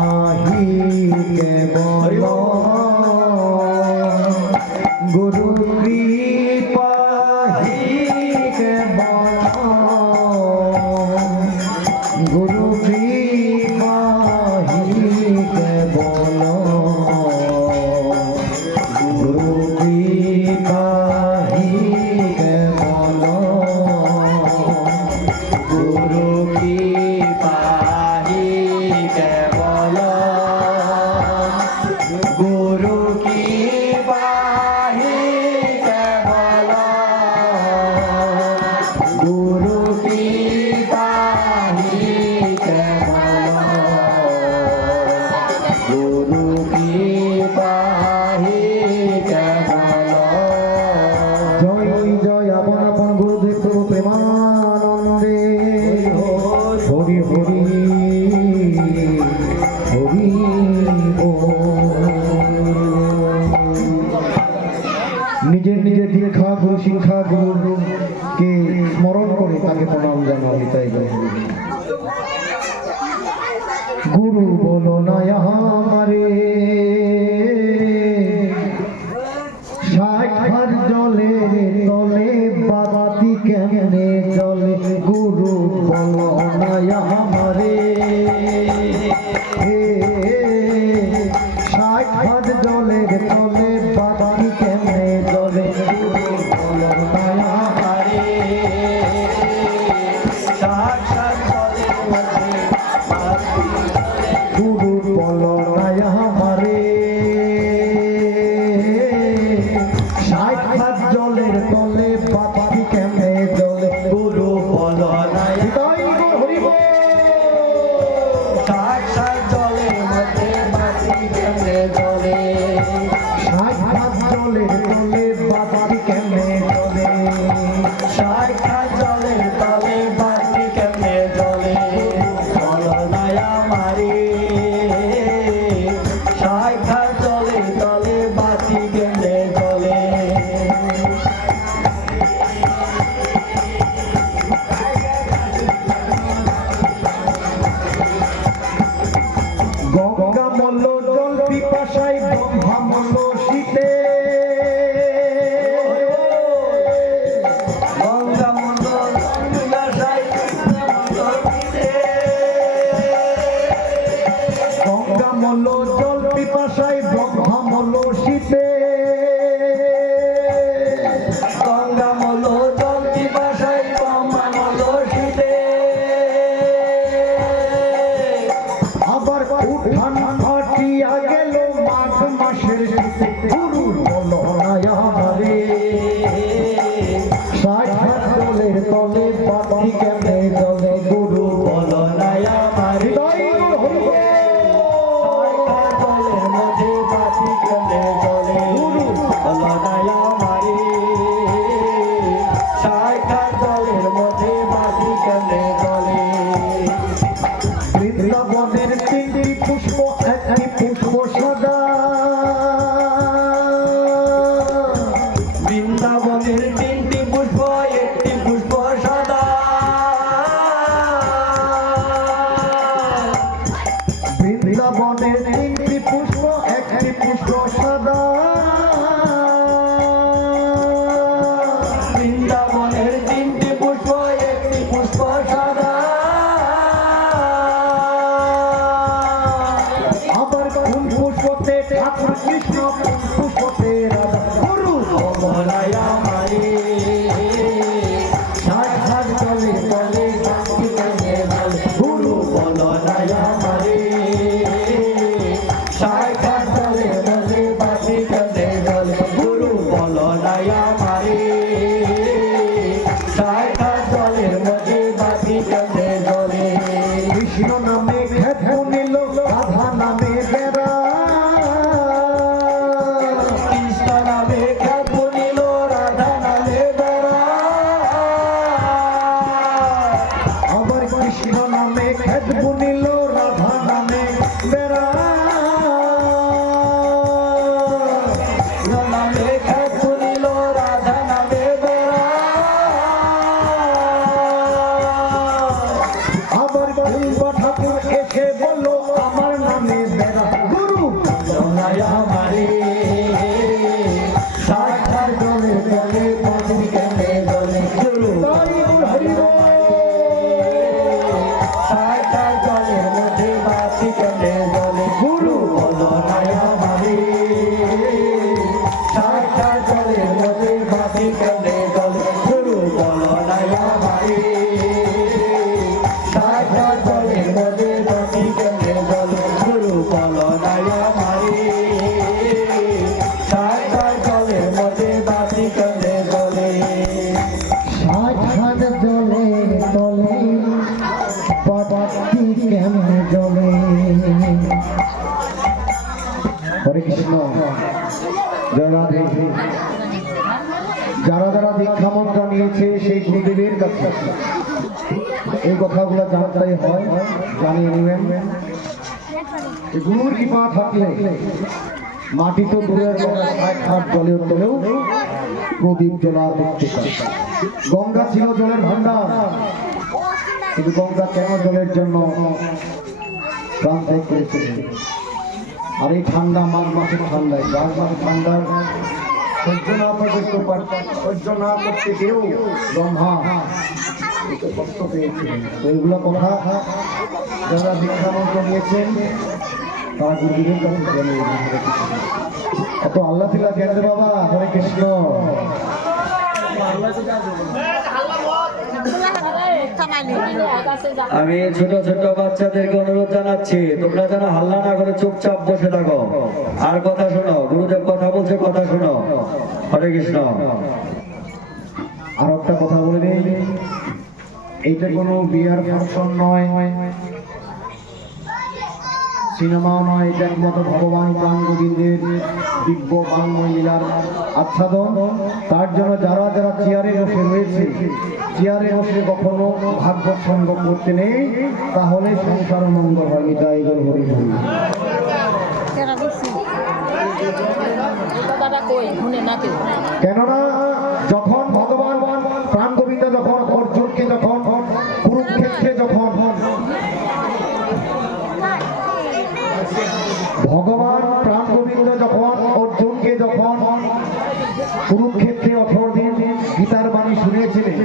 পাহি কেবল গুরু কৃপাহি কেবল গুরু কৃপাহি কেবল গুরু কৃপাহি কেবল গুরু কৃপাহি কেবল গুরু কৃপাহি কেবল গুরু কৃপাহি কেবল গুরু কৃপাহি কেবল। জয় জয় আপন আপন গুরুদেব প্রভু প্রেমানন্দে হরি হরি হরি নিজের নিজের দীক্ষা গুরু শিক্ষা গুরুকে স্মরণ করে তাকে প্রণাম জানাই। তাই গুরু বলো না আমারে সাক্ষাৎ জলে তলে বাতি কেমনে জলে গুরু বলো না আমারে সাক্ষাৎ জলে তলে বাতি কেমনে জলে গুরু বলো না আমারে সাক্ষাৎ জলে গুরু বলো না আমারে সাক্ষাৎ জলের তলে বাতি কেমনে জলে গুরু বলো না সাক্ষাৎ জলের মধ্যে বাতি কেমনে জলে সাক্ষাৎ জলের তলে বাতি কেমনে জলে সাক্ষাৎ জলের তলে বাতি কেমনে জলে বলো না আমারে সাক্ষাৎ জলের তলে বাতি কেমনে জলে। গঙ্গা মল্ল জল পিপাসায় ব্রহ্মা মল্ল শীতে গঙ্গা মল্ল জল পিপাসায় গঙ্গা মল্ল জল পিপাসায় ব্রহ্মা মল্ল শীতে গঙ্গা মল্ল জল পিপাসায় ব্রহ্মা মল্ল শীতে আবার উঠান ফাটিয়া গেল মাঘ মাসের শীতে গুরু বলো না আমারে সাক্ষাৎ জলের তলে বাতি কেমনে জলে গুরু বলো না আমারে সাক্ষাৎ জলের মধ্যে বাতি কেমনে জলে গুরু বলো না আমারে সাক্ষাৎ জলের মধ্যে বাতি কেমনে জলে। বৃন্দাবনের তিনটি পুষ্প একটি পুষ্প সদা বৃন্দাবনের তিনটি পুষ্প একটি পুষ্প সদা বৃন্দাবনের তিনটি পুষ্প একটি পুষ্প সদা বৃন্দাবনের তিনটি পুষ্প একটি পুষ্প সদা আবার কোন পুষ্পতে ঠাকুর কৃষ্ণ পুষ্পতে রাধা গুরু বলো না আমারে সাক্ষাৎ জলে তলে বাতি কেমনে জলে গুরু বলো না আমারে সাক্ষাৎ জলের মধ্যে বাতি কেমনে জলে গুরু বলো না আমারে সাক্ষাৎ জলের মধ্যে বাতি কেমনে জলে। কৃষ্ণ নামে খেত নিল রাধা নামে বেড়া হরে কৃষ্ণ, জয় রাধে। যারা যারা দীক্ষা মন্ত্র নিয়েছে সেই গুরুদেবের কাছে এই কথাগুলো জানতেই হয়, জানিয়ে নেবেন। গুরুর কৃপা থাকলে মাটি তো দূরের হাত জলে তোলেও প্রদীপ জ্বলা দেখতে পায়। গঙ্গা ছিল জলের ভান্ডার, কিন্তু গঙ্গা কেন জলের জন্য প্রাণ ত্যাগ করেছিল? আর এই ঠান্ডা মাঘ মাসের ঠান্ডায়, যার মাসে ঠান্ডার সহ্য না করতে কেউ ব্রহ্মা কষ্ট পেয়েছিলেন। এইগুলো কথা যারা দীক্ষা মন্ত্র নিয়েছেন তারা গুরুদেবের কাছে জেনে এত আল্লাহ ফিল্লা জ্ঞান রে বাবা। হরে কৃষ্ণ। আমি ছোট ছোট বাচ্চাদেরকে অনুরোধ জানাচ্ছি, তোমরা যেন হাল্লা না করে চুপচাপ বসে থাকো, আর কথা শোনো। গুরুদেব কথা বলছে, কথা শোনো। হরে কৃষ্ণ। আর একটা কথা বলে দিই, এইটা কোনো বিয়ার ফাংশন নয়, সিনেমাও নয়। এটা একমাত্র ভগবান প্রাণ গোবিন্দের দিব্য বাংময় লীলার আচ্ছাদন। তার জন্য যারা যারা চেয়ারে বসে রয়েছে, চেয়ারে বসে কখনো ভাগবত সঙ্গ করতে নেই, তাহলে সংসার মঙ্গল হয়। নিতাই গৌর হরি হরি। কেননা যখন ভগবান প্রাণ গোবিন্দ যখন অর্জুনকে যখন কুরুক্ষেত্রে যখন ভগবান প্রাণ গোবিন্দ যখন অর্জুনকে যখন কুরুক্ষেত্রে 18 দিন গীতার বাণী শুনিয়েছিলেন,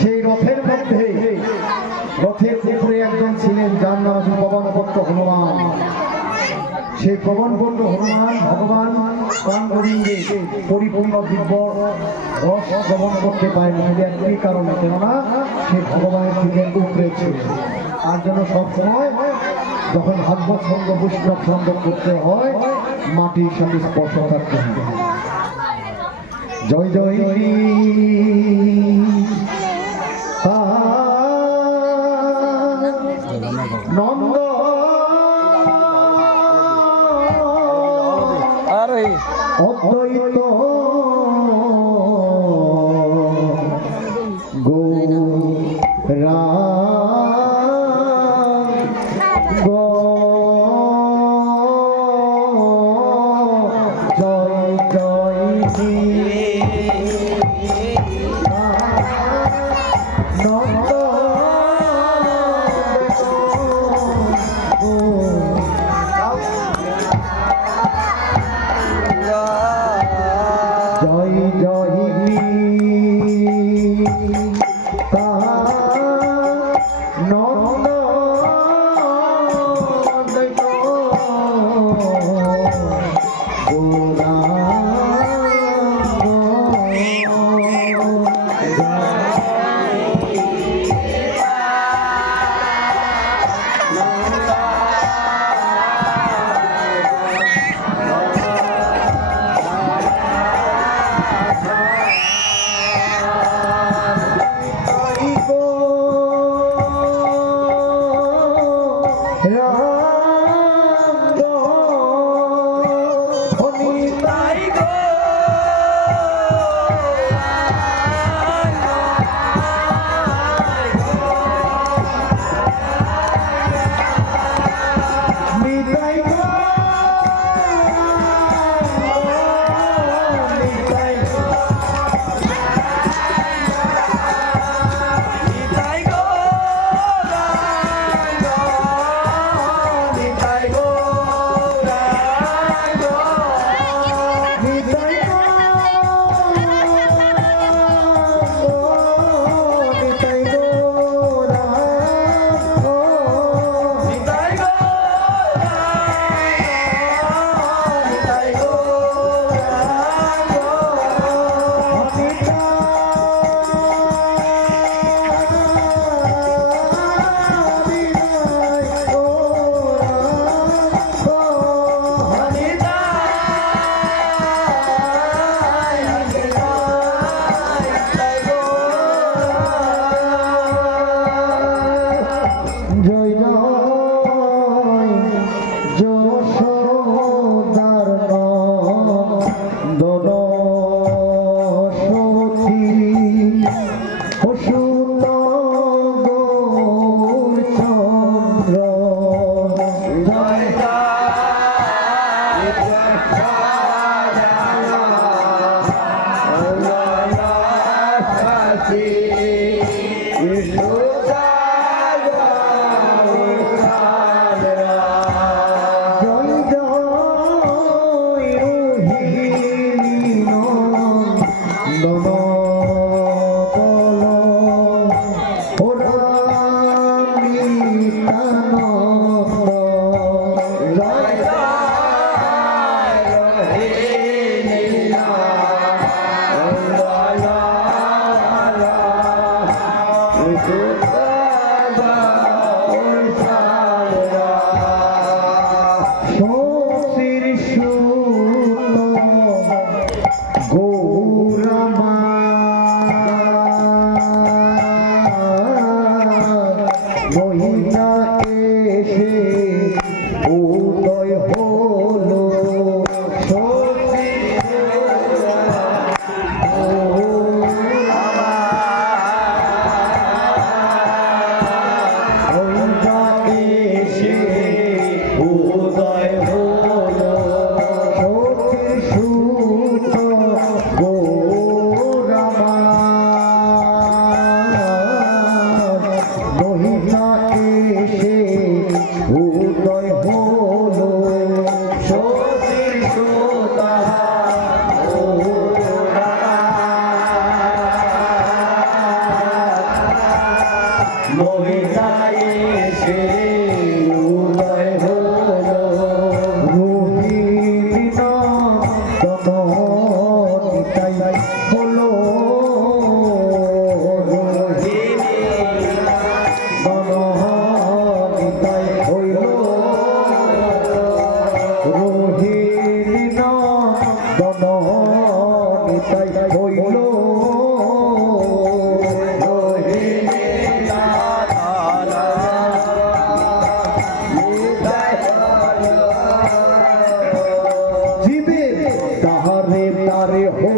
সেই রথের মধ্যে রথের উপরে একজন ছিলেন যার নাম ছিল পবনপুত্র হনুমান। সেই পবনপুত্র হনুমান ভগবান প্রাণ গোবিন্দে পরিপূর্ণ দিব্য রস গ্রহণ করতে পারেন একটি কারণে, কেননা সে ভগবানের থেকে উপরে ছিল। তার জন্য সবসময় যখন ভাগবত সঙ্গ বৈষ্ণব সঙ্গ করতে হয়, মাটির সাথে স্পর্শ থাকতে হবে। জয় জয় নন্দ অদ্বৈত গৌরা জয় জয় নন্দ জয় জয় নন্দ গোরা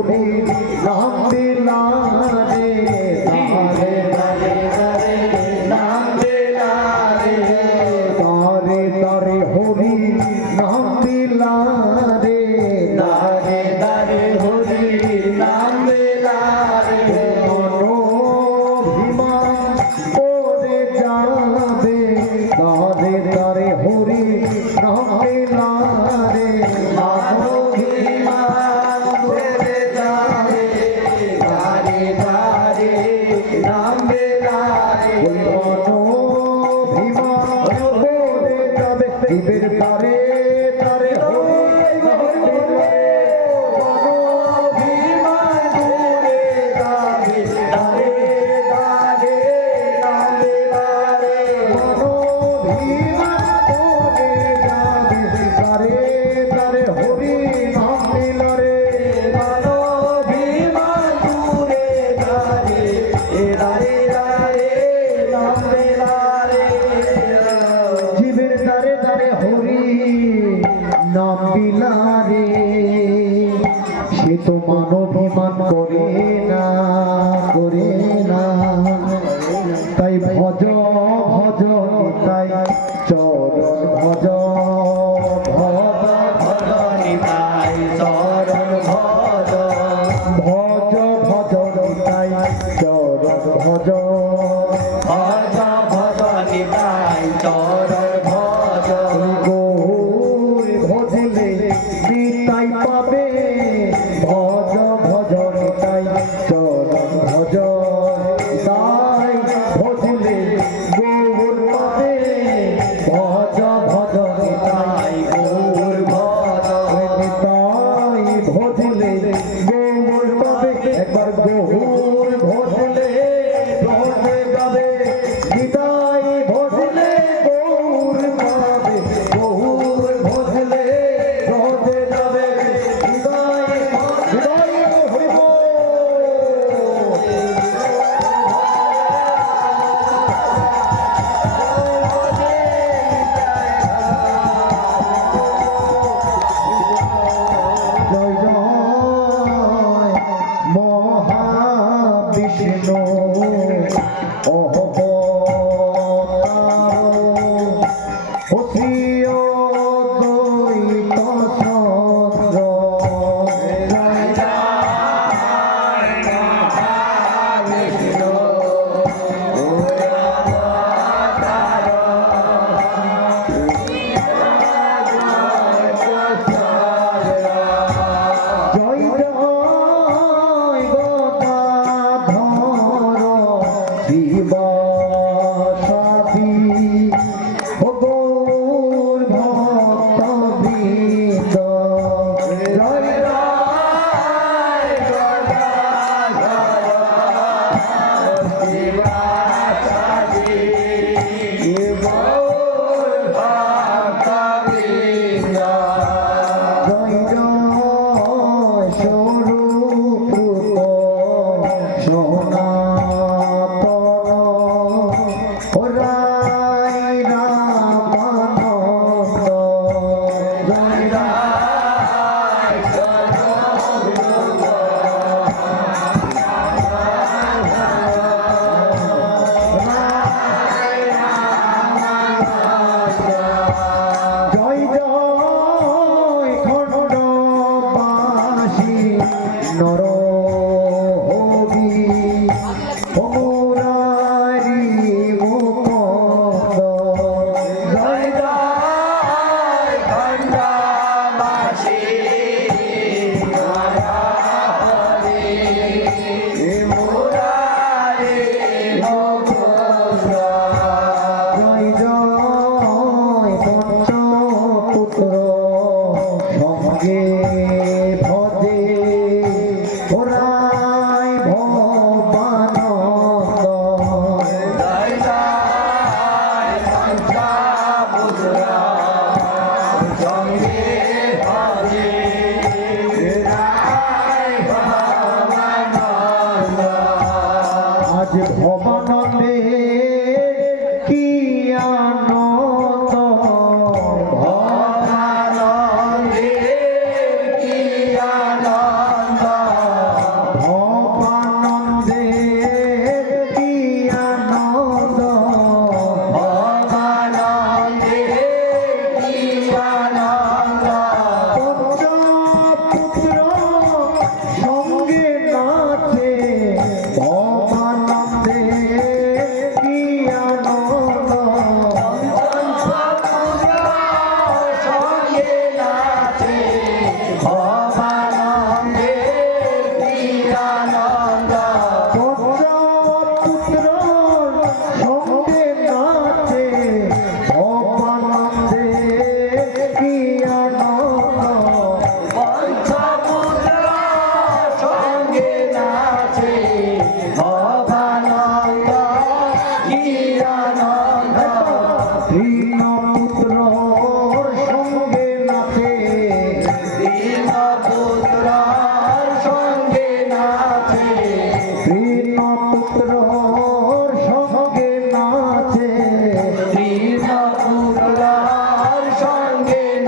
হরি নাম দিলা রে তারে তারে তারে নাম দিলা রে তারে তারে হরি নাম দিলা রে তারে তারে হরি নাম দিলা রে মনোভিমান করে যাবে তারে তারে হরি নাম দিলা রে মনোভিমান করে যাবে তারে তারে নাম দিলা রে মনোভিমান করে যাবে শিবের তারে তারে হরি নাম দিলা রে মনোভিমান করে যাবে তারে তারে নাম দিলা রে মনোভিমান করে যাবে তারে তারে হরি নাম দিলা রে মনোভিমান করে যাবে তারে তারে নাম দিলা রে জীবের তারে তারে হরি নাম দিলা রে সে তো মানবিমান করে না করে না তাই ভজ ভজ তাই চরণ ভজ ভজ ভজ তাই চরণ ভজ ভজ ভজ তাই চরণ ভজ ভজ ভজ তাই চরণ ভজ গৌর ভজলে নিতাই পাবে ভজ ভজ নিতাই চরণ ভজ তাই ভজলে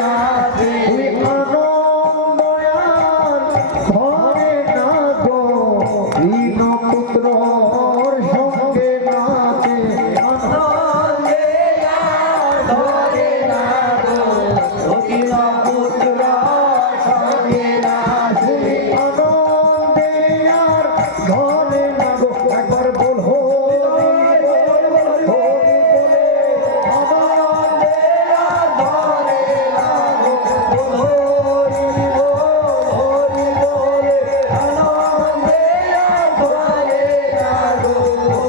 নাচে তুমি আনন্দয়ার ঘরে নাচো দীনপুত্রর সঙ্গে নাচে আনন্দে আর ধরে নাচো অখিল পুত্র সঙ্গে নাচে আনন্দে আর ঘরে নাচো একবার বল হরি বল হরি বলে আনন্দে আর ধরে নাচো হরি বল হরি বলে আনন্দে আর ধরে নাচো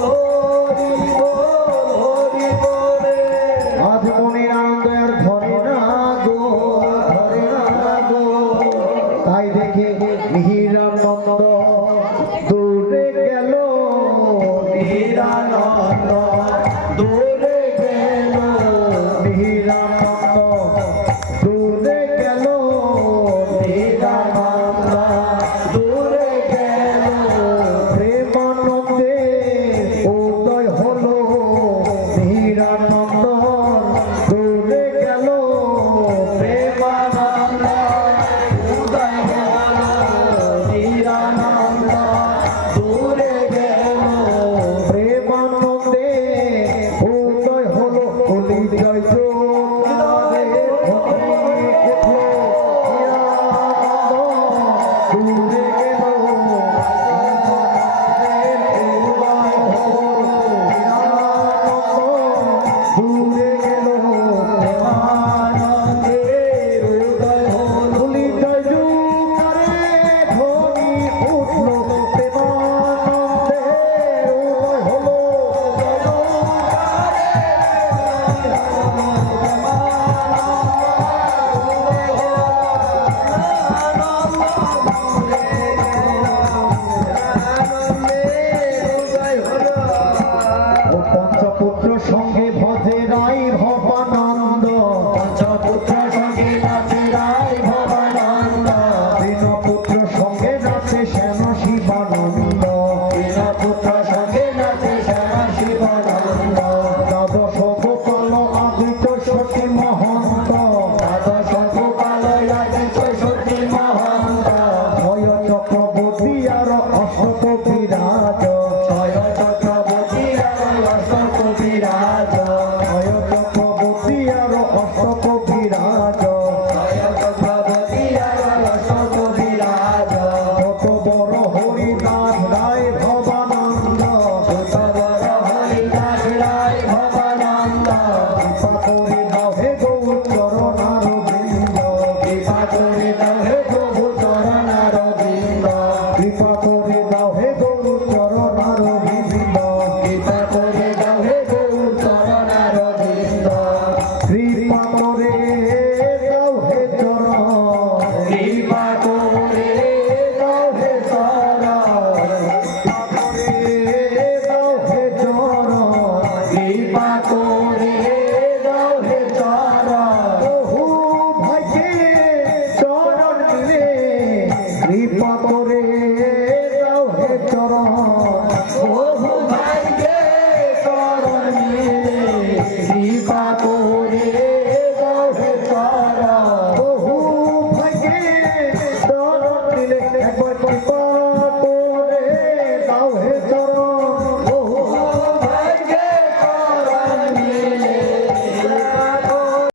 হরি বল হরি বলে আজ মনের আনন্দ আর ধরে না গো ধরে না গো তাই দেখে মিহিরানন্দ দূরে গেল নিরানন্দ দূরে গেল মিহিরানন্দ দূরে গেল নিরানন্দ দূরে গেল প্রেমানন্দে উদয় হলো মিহিরানন্দ দূরে গেল প্রেমানন্দ উদয় গেল নিরানন্দ দূরে গেল প্রেমানন্দে উদয় হলো বলি জয় জোরে ধরে উঠলো নিরানন্দ দূরে গেল দূরে গেল প্রেমানন্দের উদয় হল বলি জয় জোরে ধ্বনি উঠলো প্রেমানন্দে উদয় হলো ও পঞ্চপুত্র সঙ্গে ভজে রাই ভবানন্দ পঞ্চপুত্র সঙ্গে নাচে রায় ভবানন্দ দীনপুত্র সঙ্গে নাচে শ্যাম শিবানন্দ পুত্র সঙ্গে নাচে শ্যামা শিবানন্দ দ্বাদশ গোপাল আদিত্য সতী মহন্ত দ্বাদশ গোপাল রাজে চৈষট্টি মহন্ত জয় চক্রবর্তী আর অশোক বিরাজ ছয় চক্রবর্তী আর অশোক বিরাজ জয় চক্রবর্তী আর অশোক বিরাজ ছয় চক্রবর্তী আর অশোক বিরাজ কত বড় হরিদাস রায় ভবানন্দ ছোট বড় হরিদাস রায় ভবানন্দ কৃপা করে দাও হে গৌর চরণার বৃন্দ কৃপা করে